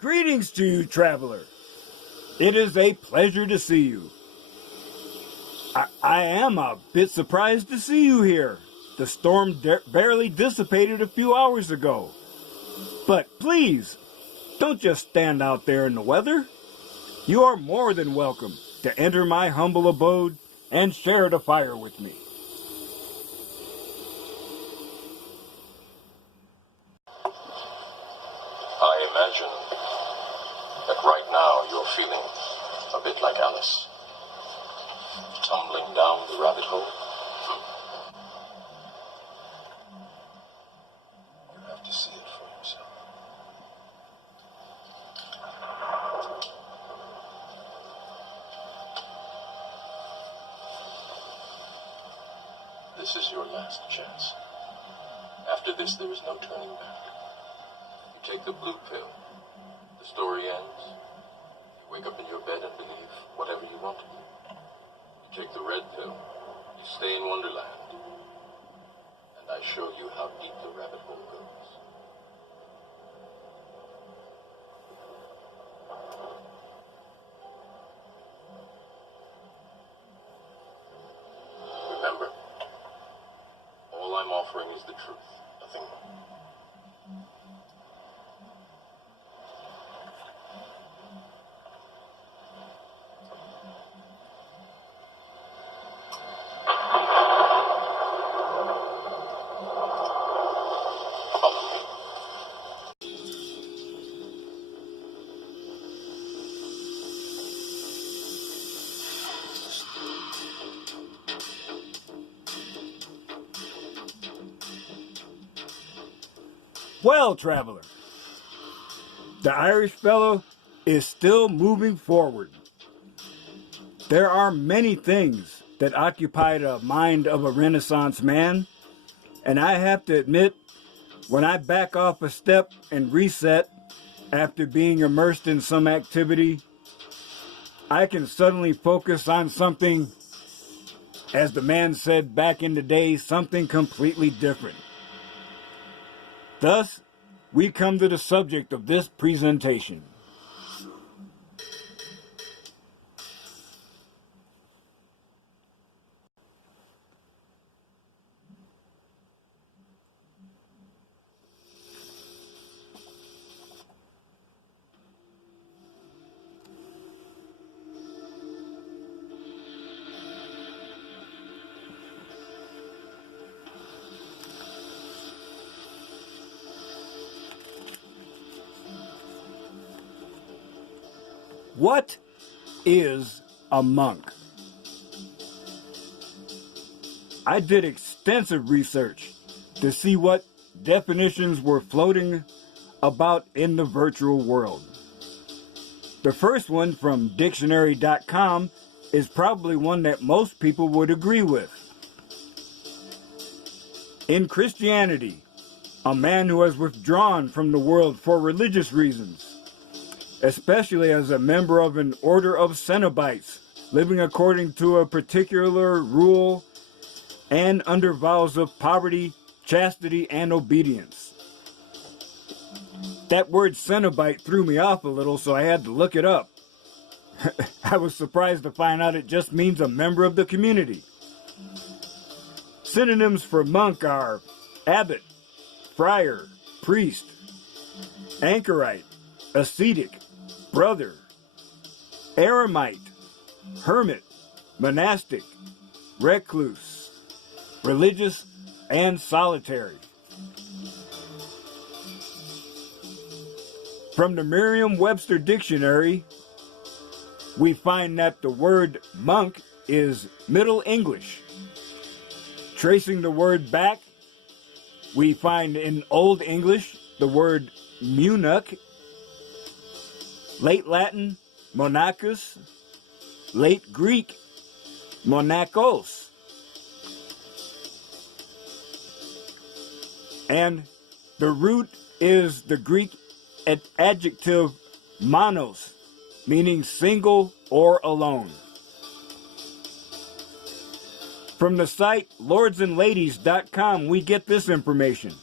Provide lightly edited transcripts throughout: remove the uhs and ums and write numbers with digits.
Greetings to you, traveler. It is a pleasure to see you. I am a bit surprised to see you here. The storm barely dissipated a few hours ago. But please, don't just stand out there in the weather. You are more than welcome to enter my humble abode and share the fire with me. I imagine that right now you're feeling a bit like Alice, tumbling down the rabbit hole. You have to see it for yourself. This is your last chance. After this, there is no turning back. You take the blue pill. The story ends. You wake up in your bed and believe whatever you want to believe. You take the red pill. You stay in Wonderland. And I show you how deep the rabbit hole goes. Remember, all I'm offering is the truth, nothing more. Well, traveler, the Irish fellow is still moving forward. There are many things that occupy the mind of a Renaissance man, and I have to admit, when I back off a step and reset after being immersed in some activity, I can suddenly focus on something, as the man said back in the day, something completely different. Thus, we come to the subject of this presentation. What is a monk? I did extensive research to see what definitions were floating about in the virtual world. The first one from dictionary.com is probably one that most people would agree with. In Christianity, a man who has withdrawn from the world for religious reasons, especially as a member of an order of Cenobites, living according to a particular rule and under vows of poverty, chastity, and obedience. That word Cenobite threw me off a little, so I had to look it up. I was surprised to find out it just means a member of the community. Synonyms for monk are abbot, friar, priest, anchorite, ascetic, brother, eremite, hermit, monastic, recluse, religious, and solitary. From the Merriam-Webster Dictionary, we find that the word monk is Middle English. Tracing the word back, we find in Old English the word munach, Late Latin, monachus, Late Greek, monachos, and the root is the Greek adjective monos, meaning single or alone. From the site lordsandladies.com, we get this information.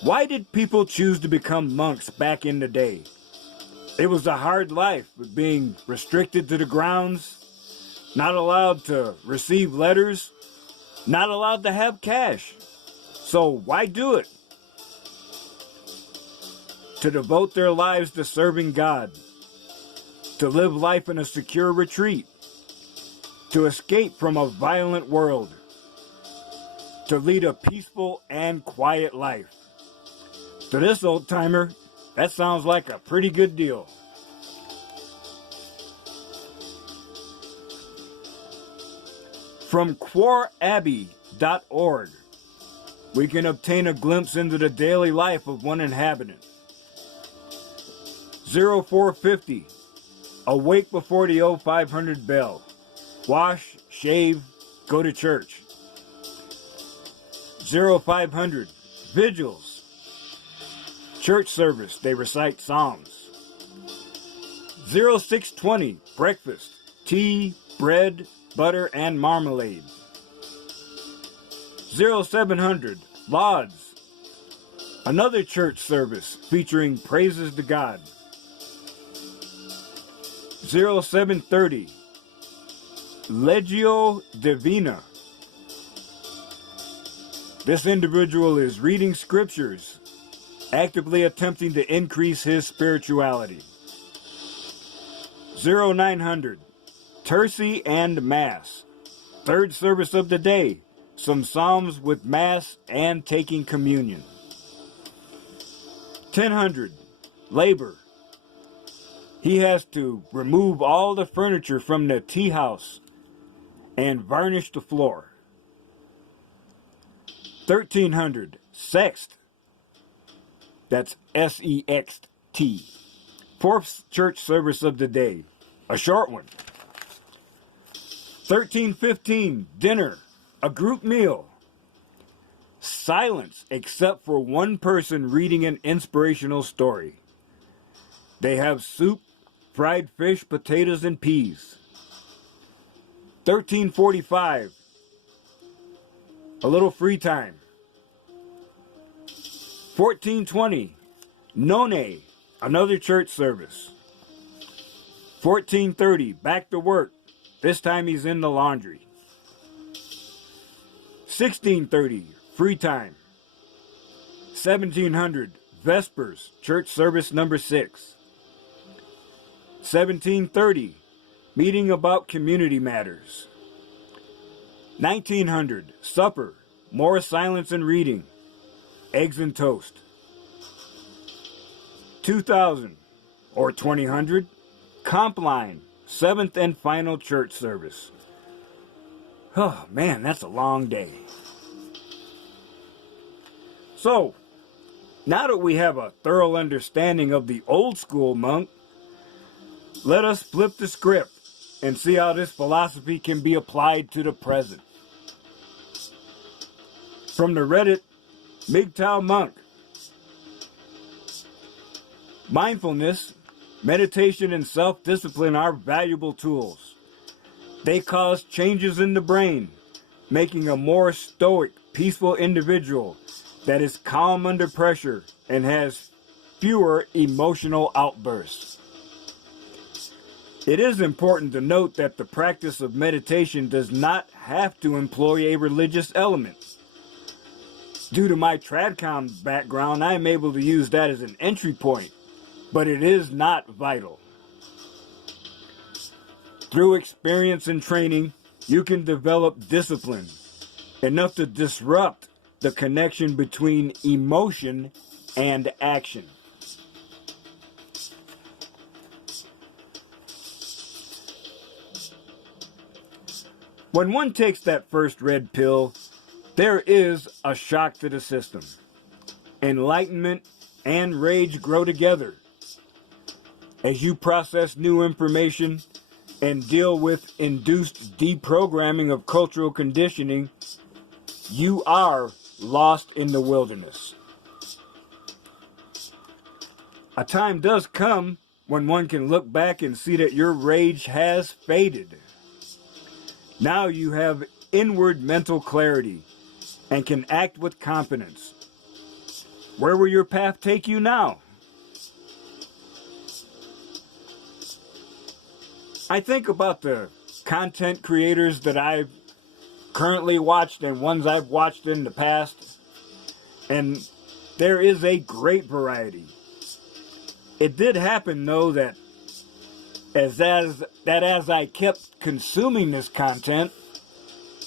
Why did people choose to become monks back in the day? It was a hard life with being restricted to the grounds, not allowed to receive letters, not allowed to have cash. So why do it? To devote their lives to serving God, to live life in a secure retreat, to escape from a violent world, to lead a peaceful and quiet life. To this old timer, that sounds like a pretty good deal. From quorabbey.org, we can obtain a glimpse into the daily life of one inhabitant. 0450, awake before the 0500 bell. Wash, shave, go to church. 0500, vigils. Church service, they recite psalms. 0620, breakfast, tea, bread, butter, and marmalade. 0700, lauds. Another church service featuring praises to God. 0730, Legio Divina. This individual is reading scriptures, actively attempting to increase his spirituality. 0900, Terci and Mass. Third service of the day, some psalms with Mass and taking communion. 1000, labor. He has to remove all the furniture from the tea house and varnish the floor. 1300, sext. That's S-E-X-T. Fourth church service of the day, a short one. 1315, dinner, a group meal. Silence except for one person reading an inspirational story. They have soup, fried fish, potatoes, and peas. 1345, a little free time. 1420, none, another church service. 1430, back to work. This time he's in the laundry. 1630, free time. 1700, vespers, church service number 6. 1730, meeting about community matters. 1900, supper, more silence and reading, eggs and toast. 2000 or 2000, Compline, 7th and final church service. Oh man, that's a long day. So, now that we have a thorough understanding of the old school monk, let us flip the script and see how this philosophy can be applied to the present. From the Reddit, MGTOW Monk. Mindfulness, meditation, and self-discipline are valuable tools. They cause changes in the brain, making a more stoic, peaceful individual that is calm under pressure and has fewer emotional outbursts. It is important to note that the practice of meditation does not have to employ a religious element. Due to my TradCom background, I am able to use that as an entry point, but it is not vital. Through experience and training, you can develop discipline, enough to disrupt the connection between emotion and action. When one takes that first red pill, there is a shock to the system. Enlightenment and rage grow together. As you process new information and deal with induced deprogramming of cultural conditioning, you are lost in the wilderness. A time does come when one can look back and see that your rage has faded. Now you have inward mental clarity and can act with confidence. Where will your path take you now? I think about the content creators that I've currently watched and ones I've watched in the past, and there is a great variety. It did happen though that as I kept consuming this content,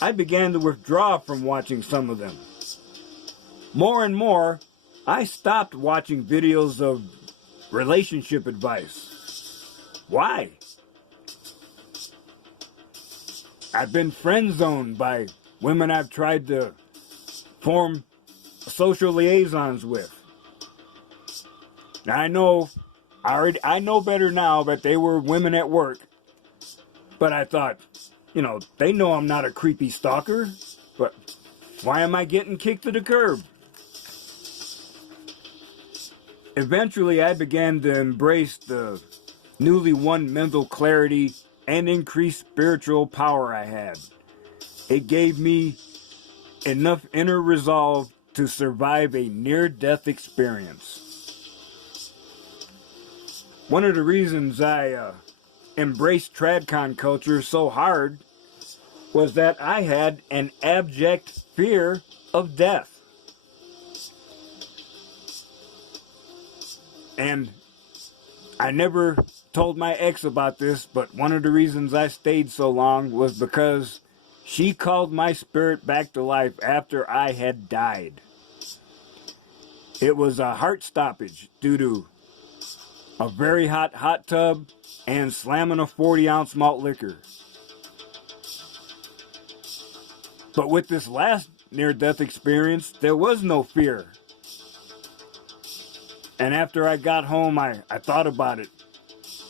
I began to withdraw from watching some of them. More and more, I stopped watching videos of relationship advice. Why? I've been friend zoned by women I've tried to form social liaisons with. Now I know better now that they were women at work, but I thought, they know I'm not a creepy stalker, but why am I getting kicked to the curb? Eventually, I began to embrace the newly won mental clarity and increased spiritual power I had. It gave me enough inner resolve to survive a near-death experience. One of the reasons I embraced TradCon culture so hard was that I had an abject fear of death. And I never told my ex about this, but one of the reasons I stayed so long was because she called my spirit back to life after I had died. It was a heart stoppage due to a very hot tub and slamming a 40-ounce malt liquor. But with this last near-death experience, there was no fear. And after I got home, I thought about it.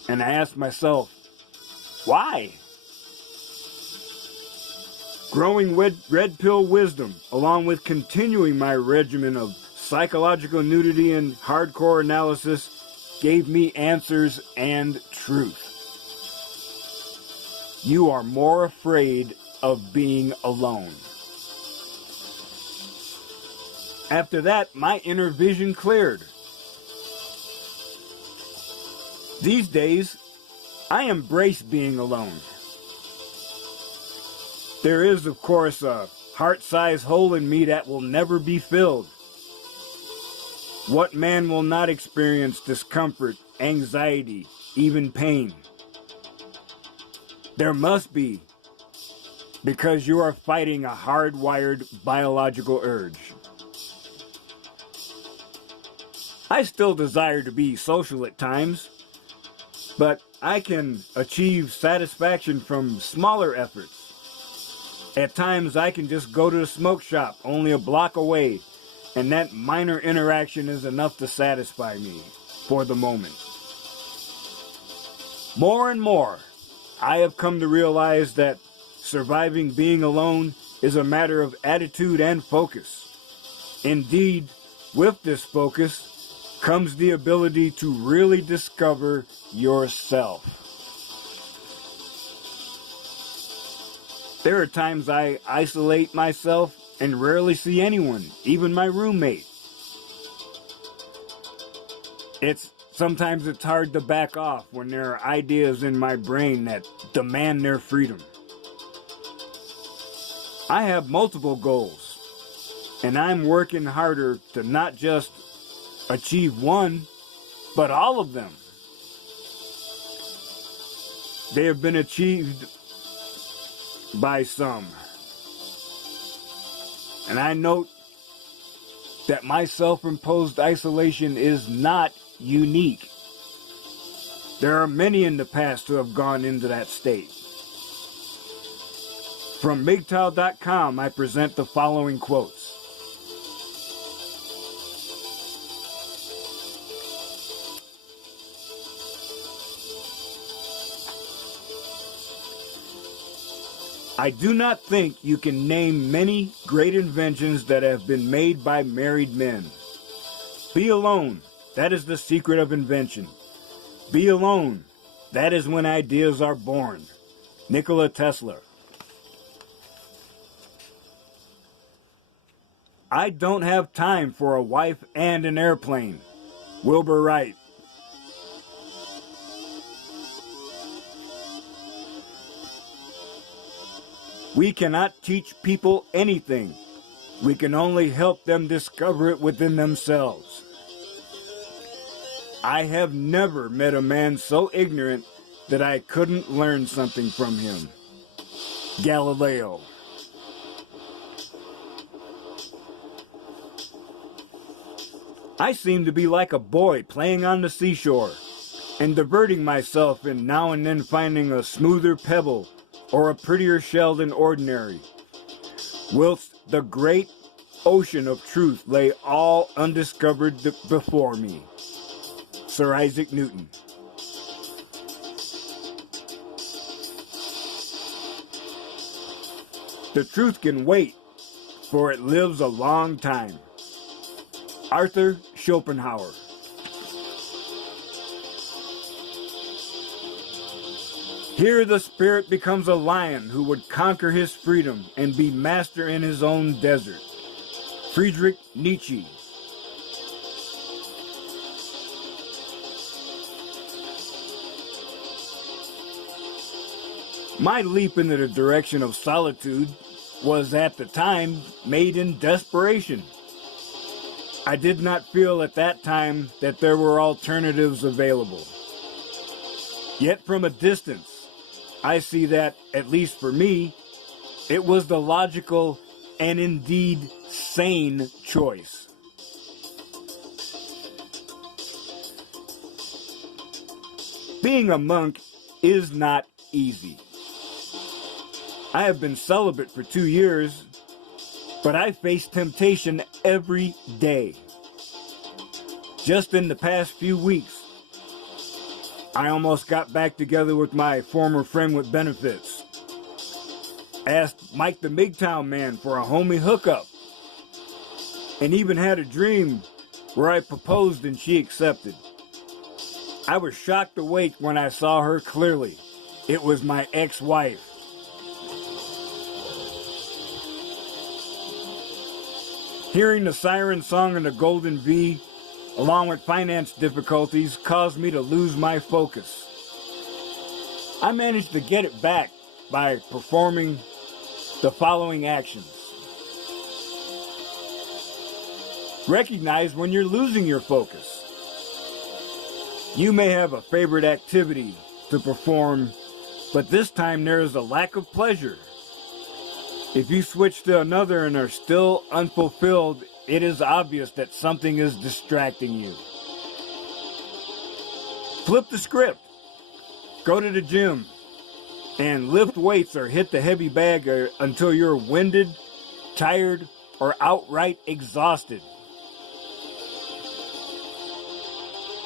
And I asked myself, why? Growing red pill wisdom, along with continuing my regimen of psychological nudity and hardcore analysis, gave me answers and truth. You are more afraid of being alone. After that, my inner vision cleared. These days, I embrace being alone. There is, of course, a heart-sized hole in me that will never be filled. What man will not experience discomfort, anxiety, even pain? There must be, because you are fighting a hardwired biological urge. I still desire to be social at times, but I can achieve satisfaction from smaller efforts. At times I can just go to the smoke shop only a block away, and that minor interaction is enough to satisfy me for the moment. More and more, I have come to realize that surviving being alone is a matter of attitude and focus. Indeed, with this focus comes the ability to really discover yourself. There are times I isolate myself and rarely see anyone, even my roommate. Sometimes it's hard to back off when there are ideas in my brain that demand their freedom. I have multiple goals, and I'm working harder to not just achieve one, but all of them. They have been achieved by some. And I note that my self-imposed isolation is not unique. There are many in the past who have gone into that state. From MGTOW.com, I present the following quotes. I do not think you can name many great inventions that have been made by married men. Be alone. That is the secret of invention. Be alone. That is when ideas are born. Nikola Tesla. I don't have time for a wife and an airplane. Wilbur Wright. We cannot teach people anything. We can only help them discover it within themselves. I have never met a man so ignorant that I couldn't learn something from him. Galileo. I seem to be like a boy playing on the seashore and diverting myself in now and then finding a smoother pebble or a prettier shell than ordinary, whilst the great ocean of truth lay all undiscovered before me. Sir Isaac Newton. The truth can wait, for it lives a long time. Arthur Schopenhauer. Here the spirit becomes a lion who would conquer his freedom and be master in his own desert. Friedrich Nietzsche. My leap into the direction of solitude was at the time made in desperation. I did not feel at that time that there were alternatives available. Yet from a distance, I see that, at least for me, it was the logical and indeed sane choice. Being a monk is not easy. I have been celibate for 2 years, but I face temptation every day. Just in the past few weeks, I almost got back together with my former friend with benefits. Asked Mike the MGTOW man for a homie hookup. And even had a dream where I proposed and she accepted. I was shocked awake when I saw her clearly. It was my ex-wife. Hearing the siren song in the Golden V, along with finance difficulties, caused me to lose my focus. I managed to get it back by performing the following actions. Recognize when you're losing your focus. You may have a favorite activity to perform, but this time there is a lack of pleasure. If you switch to another and are still unfulfilled, it is obvious that something is distracting you. Flip the script. Go to the gym and lift weights or hit the heavy bag until you're winded, tired, or outright exhausted.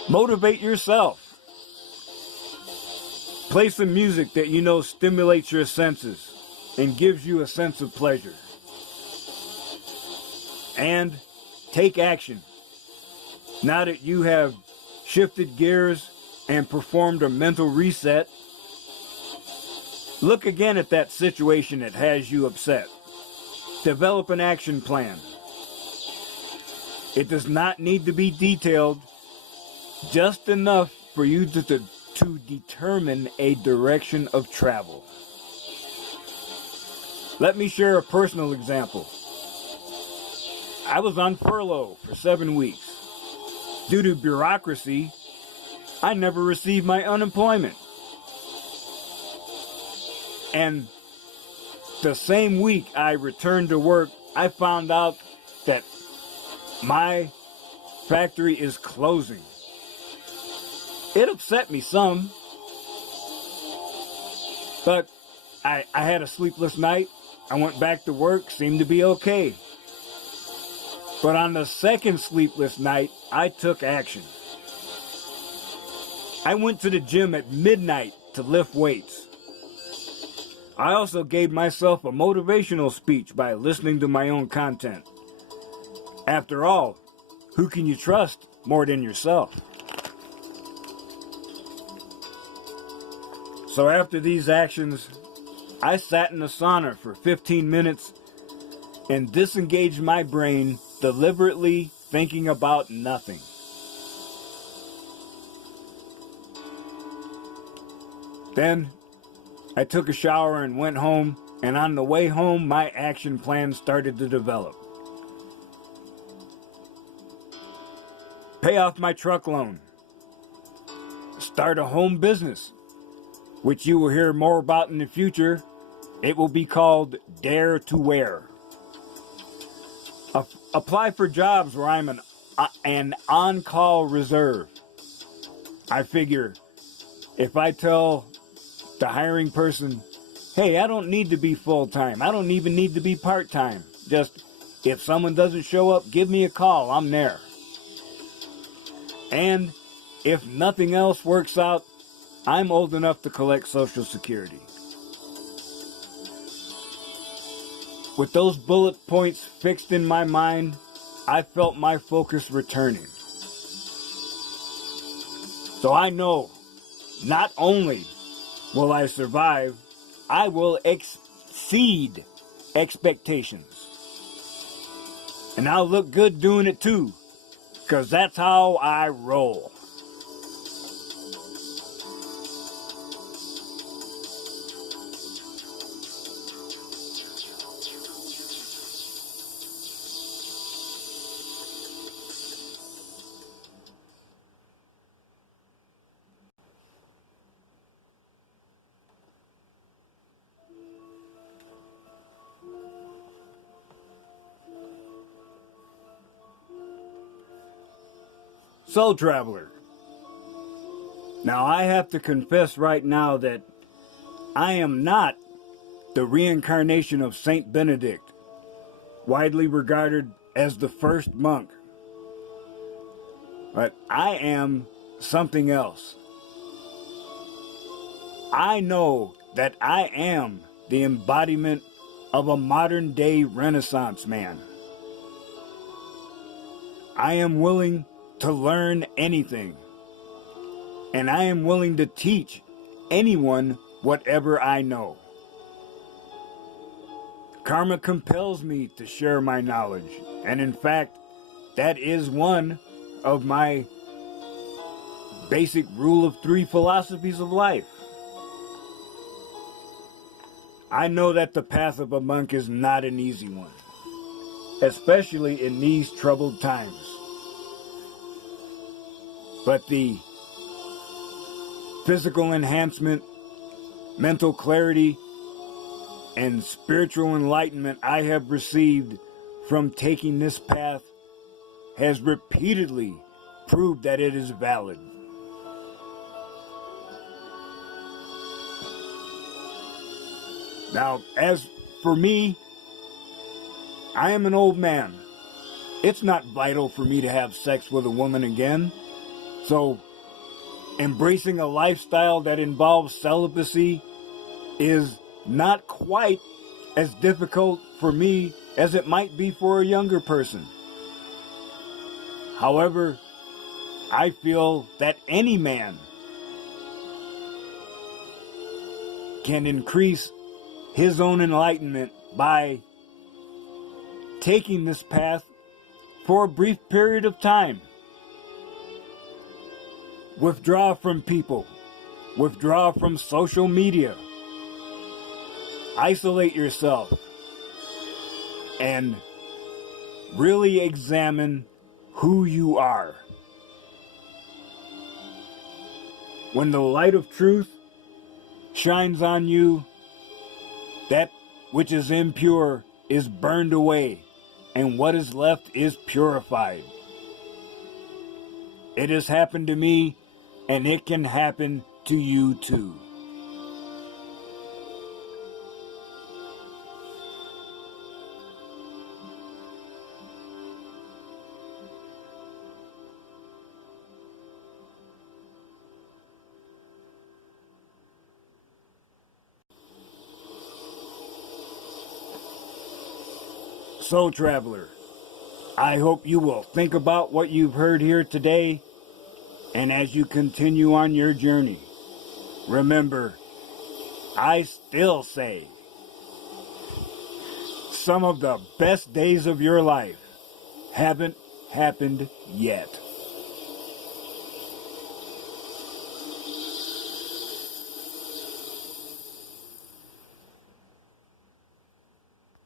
Motivate yourself. Play some music that you know stimulates your senses and gives you a sense of pleasure. And take action. Now that you have shifted gears and performed a mental reset, look again at that situation that has you upset. Develop an action plan. It does not need to be detailed, just enough for you to determine a direction of travel. Let me share a personal example. I was on furlough for 7 weeks. Due to bureaucracy, I never received my unemployment. And the same week I returned to work, I found out that my factory is closing. It upset me some, but I had a sleepless night. I went back to work, seemed to be okay. But on the second sleepless night, I took action. I went to the gym at midnight to lift weights. I also gave myself a motivational speech by listening to my own content. After all, who can you trust more than yourself? So after these actions, I sat in the sauna for 15 minutes and disengaged my brain deliberately thinking about nothing. Then I took a shower and went home, and on the way home, my action plan started to develop. Pay off my truck loan. Start a home business, which you will hear more about in the future. It will be called Dare to Wear. Apply for jobs where I'm an on-call reserve. I figure if I tell the hiring person, hey, I don't need to be full-time. I don't even need to be part-time. Just if someone doesn't show up, give me a call. I'm there. And if nothing else works out, I'm old enough to collect Social Security. With those bullet points fixed in my mind, I felt my focus returning. So I know not only will I survive, I will exceed expectations. And I'll look good doing it too, because that's how I roll. Soul Traveler. Now I have to confess right now that I am not the reincarnation of Saint Benedict, widely regarded as the first monk. But I am something else. I know that I am the embodiment of a modern day Renaissance man. I am willing to learn anything, and I am willing to teach anyone whatever I know. Karma compels me to share my knowledge, and in fact, that is one of my basic rule of 3 philosophies of life. I know that the path of a monk is not an easy one, especially in these troubled times. But the physical enhancement, mental clarity, and spiritual enlightenment I have received from taking this path has repeatedly proved that it is valid. Now, as for me, I am an old man. It's not vital for me to have sex with a woman again. So, embracing a lifestyle that involves celibacy is not quite as difficult for me as it might be for a younger person. However, I feel that any man can increase his own enlightenment by taking this path for a brief period of time. Withdraw from people. Withdraw from social media. Isolate yourself. And really examine who you are. When the light of truth shines on you, that which is impure is burned away, and what is left is purified. It has happened to me, and it can happen to you too. Soul Traveler, I hope you will think about what you've heard here today, and as you continue on your journey, remember, I still say, some of the best days of your life haven't happened yet.